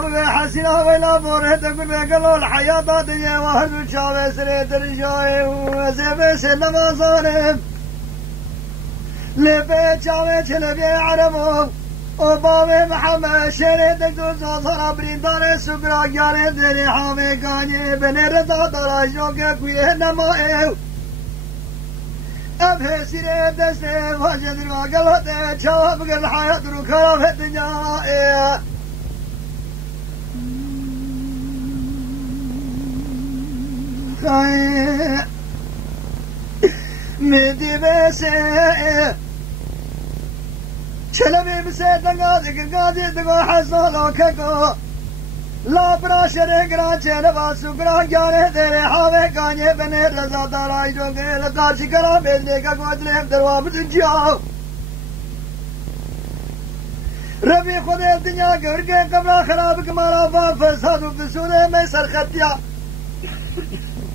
بابا حسنا ولا بوره تقول بقلو الحياة دنيا واحد وشاوي سريت الرجاي وزيب سلم صارم لبيت شاوي شلبي عربو وبابا محمد شريت دكتور صار بريدار سكرا قال دري حامي كاني بنرتا دراجو كويه نمايو أبه سريت دسته وجد الواقلة شاوي بقل الحياة ركاب الدنيا مدي بسه چلبي بسه دغادي دغ حصل ككو لا براشر گرا چلوا سگرا گاره تیرے ہاوے گانے بنے رضا دارائی جو گل کاش کرا بیلنے کا گودلے دروا بجاو ربي خود الدنيا گر کے قبل خراب کمالا فساد بسونے میں سرختیا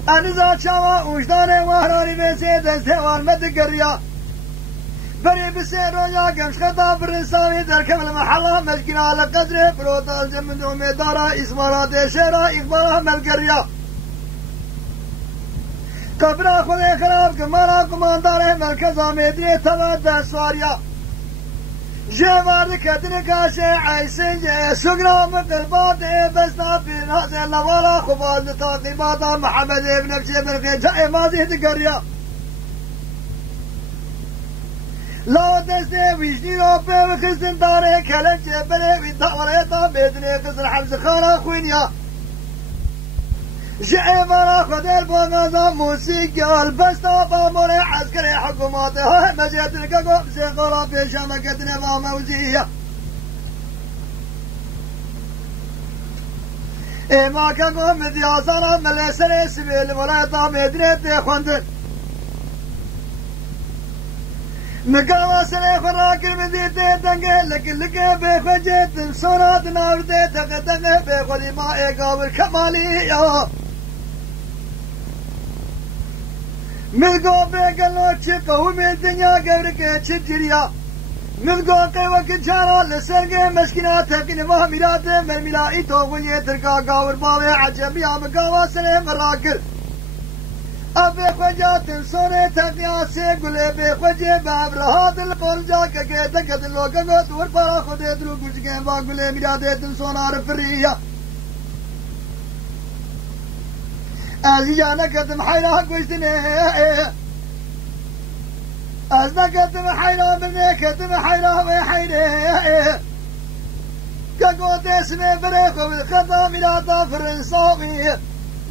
أنزا شوا وجدان وهراني بسيد استوان مدقريا بري بسير ويا قمش خطا برنساوي تركب المحلة مسكنا على قدره بروتا الجمد ومدارا إسمارات شيرا إقبالها ملقريا قبرا خذي خراب كمالا كمانداره مركزا مدري تبادى سواريا جوار كدن كاشي عيسين سقنا مثل باطي بس نابين هذا اللوالا خبال تعقيباتا محمد ابن بشي برقي جاي ماضي تقريا لا دستي ويجني روبي وخزن داري كلم جبلي ويطاوريتا بيدني قصر حمز خانا خوينيا جاي مالا خدير بوغازا موسيقى البستا باموري عسكري حكوماتي هاي مجيت الكاكو بسيقولا في شامكتني باموزية ما كاكو مدياسانا مليسري سبيل ولايتا مدريتي خوندن مقاوة سلي خراكر مديتي دنگي لكي بيخوجيت سورات ناردي دنگي بيخودي ما ايقاور كمالي ملقو بيقلو تشيقو الدنيا قبرك تشجريا ملقو قيوة كجارة لسرقة مسكينات هكين مهميرات من ملائي توغنية تركا قاور باوي عجميا مقاوة سلي مراكر أبي خجات سوري تقيا سيقولي بي خجي باب رهاد القول جاكا كيتا كدلو كنو دور بارا خودي درو كجكين باقولي ميرادي تنسونار فريا أزيانا كتم حيرا قوشتني أزنا كتم حيرا بني كتم حيرا ويحيري كاكوت اسمي بريخو بالخطا ميرادا فرنساوي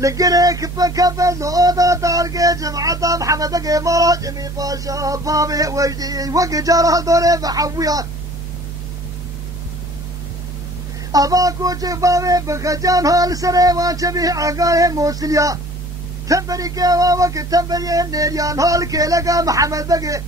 لقريك بكبل لوضا دارقي جمعة محمد قيمارا جميع باشا بابي وجدي وقجارة دوري بحويات أباكو جبابي بخجان هالسري وانشبه عقاي موسليا تنبري كيوا وقت تنبري نيريان هالكيلقا محمد بقي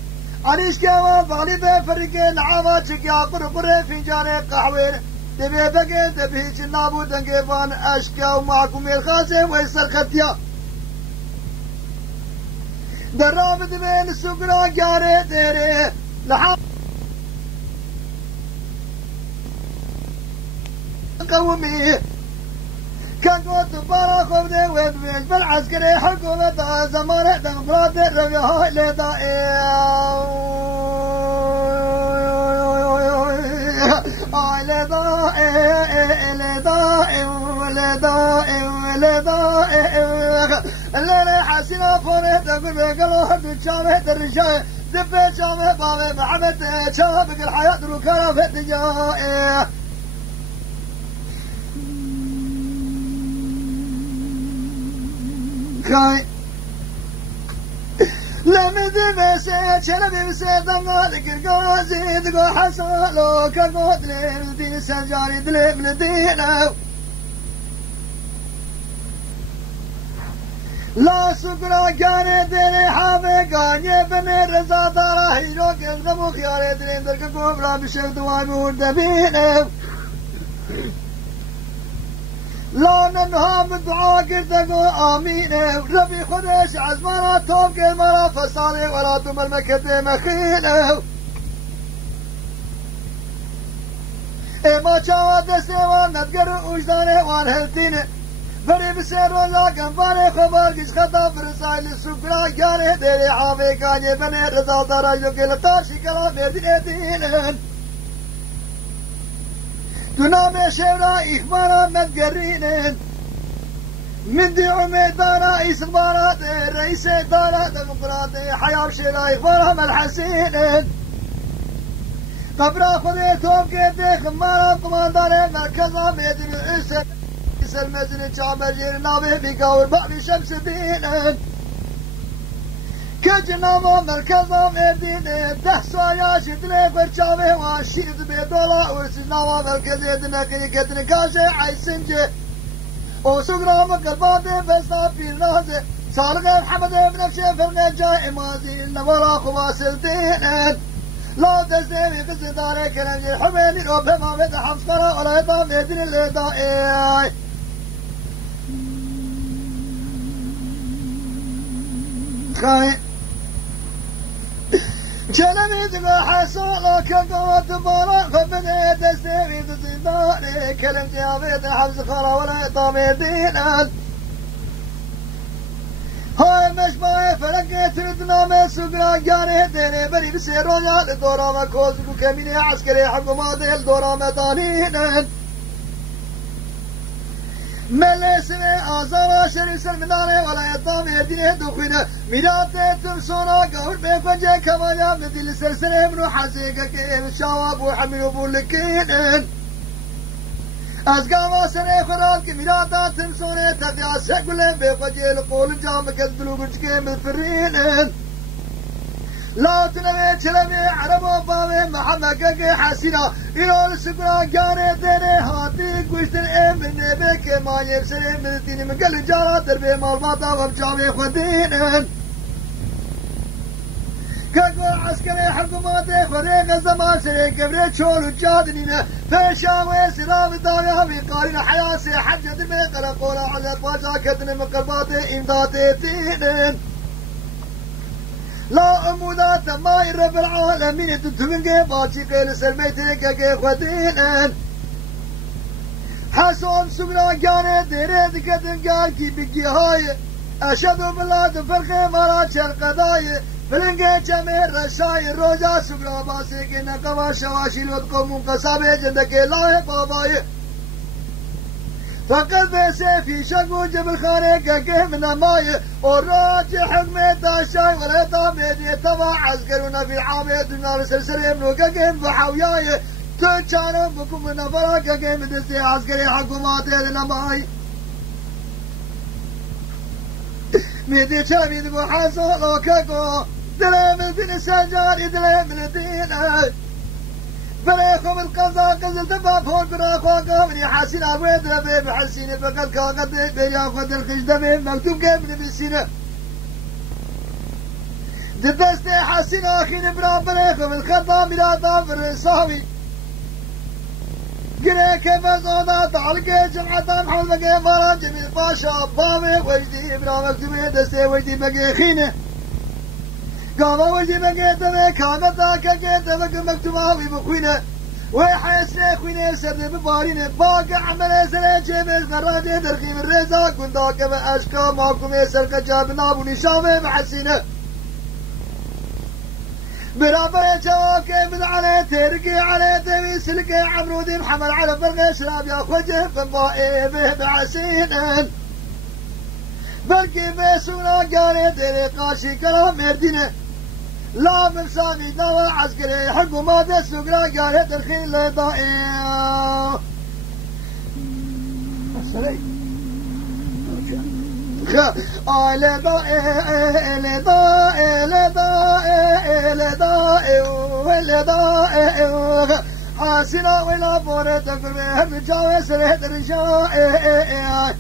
عريش كيوا بالي بفرقي نعاما شكيا قرقري فنجاني قحوين تبي بقي تبي جنابو دنقيبان أشكا ومعكم الخاسي ويسر ختيا درامد من السقرا جاري تيري لحا قومي كان قوت بارا خبدي وين بالعسكري حكومة زمانة دمرات الربيع لدا اللي حسنا فوري تقول بقلو حد شامه الرجال زبي شامه بابي محمد شابك الحياة ركنا في الدنيا كاي لمدي بسي شلبي بسي دنغالك القوازي دقو حصالو كاقود لي سجاري دلي من دينو لا سكرا كاني دلي حابي قاني بني رزا دارا هيرو كنغمو خياري دلي درك قبرا بشك دوامي وردبينو لا ننها من دعاء قردقو آمين ربي خدش عزمانا توب قلمانا فصالي ولا دم المكدي مخينه ما چاوا دستوان ندگر وجدان وان هلتين بری بسر ولا گنفان خبر کش خطا فرسایل سکرا گانه دری حافظ کانه بنه رضا دراجو که لطاشی کلا مردین ادینن تو نام شورا اخبارا مدگرینن من دي عميدانا إسمارات رئيس دارا ديمقراطي حياب شيرا إخبارهم الحسين قبرا خذيتهم كيدي خمارا قماندان مركزا ميدين العسر إسر مزن شامجير نابي بيقاور بابي شمس الدين كجناما مركزا ميدين ده سايا شدلي فرشاوي واشيد بيدولا ورسناوا مركزي دنقي كتن كاشي عيسنجي وسقرام قلباتي بسنا في النازي صارق محمد بن نفسي فرق جاي مازي النورا خواصلتين لا تزدمي قصة داري كلام حميني روب ما بيت حمس قرا ولا يطام يدري اللي دائي خاي كلامي تبا حصولك كقوة بارا فبدأ تزدمي قصة داري كلام جابيت حمس قرا ولا يطام يدينا هاي مشبه فرقت ردنا سوقنا جانه ديني بري بسيرو يال دورا ما كوزكو كميني عسكري حكومات دورا مدانين ملسني آزارا شريف سلمداني ولا يطام يديني دخوينه ميرات تمسونا قهر بفجة كمايا مدل سلسلة منو حسيقا كيف شواب وحملوا بولكين أزقاما سنة خرال كميراتا تمسوني تفيا سيقولين بفجي لقول جام كذبلو برجكين بالفرين لا تنمي تلمي عربو بامي محمد كاكي حسينا إلو السكرا جاني ديني هاتي قوشتن من نبيك ما يبسني من الدين مقل جارا دربي مالباتا ومجامي خدين كاكو عسكري حكوماتي خريق الزمان سري كبري تشول وجادنينا فشاوي سلام الدنيا في قارين حياسي حجة الميقرة قولا عزت وجاكتن مقلباتي إمداتي تينين لا أمودات ما يرب العالمين تتمنى باتي قيل سلميتي كاكي خدينين حسوم سقنا جاني ديريد كتن قال كي بيجي هاي أشهد بالله تفرقي مرات شرقضاي فلنگه چمیر رشای روزا سگرا باسی که نقوا شواشی لطقو منقصابه جندکه لاه بابای فقط بیسه فی شگو جبل خانه که من مای اور راج حکم داشای ولیتا میدی تبا عسکرون فی عامه دنیا سلسله منو که بحویای تو چانم بکم نفرا که مدستی عسکری حکومات نمای میدی چه میدی بو حسالو که دلي من دين السجار دلي من الدين بريخو بالقضاء قزل دبا فوق براخو قامني حاسين عويد ربي بحسيني فقد كاقد بياخد الخش دمي مكتوب قامني بالسنة دبستي حاسين اخيني برا بريخو بالخطا ملاتا في الرساوي قري كيف زودا تعلقي جمعة محول بقي مران جميل باشا بامي وجدي برا مكتوبي دستي وجدي بقي خينه قام وجدي بقي دمي كانت ذاك قيت بقي مكتوباوي بخوينه ويحسي خوينه سرد ببارينه باقي عمل سري جيبز غراجي درقي من رزا كنت ذاك بأشكا ماكم يسرق جابنا ابو نشامه بحسينه برابر جواب كيف عليه ترقي عليه تبي سلقي عمرودي محمد على فرق شراب يا خوجه فضائي به بعسين بلقي بيسونا قالي ديري قاشي كلام مردينه لا مفساني نوى عسكري حكومات السقرا قالي ترخين لضائي السلام حاسنا ولا بورة تقربها بجاوة سرهد رجاء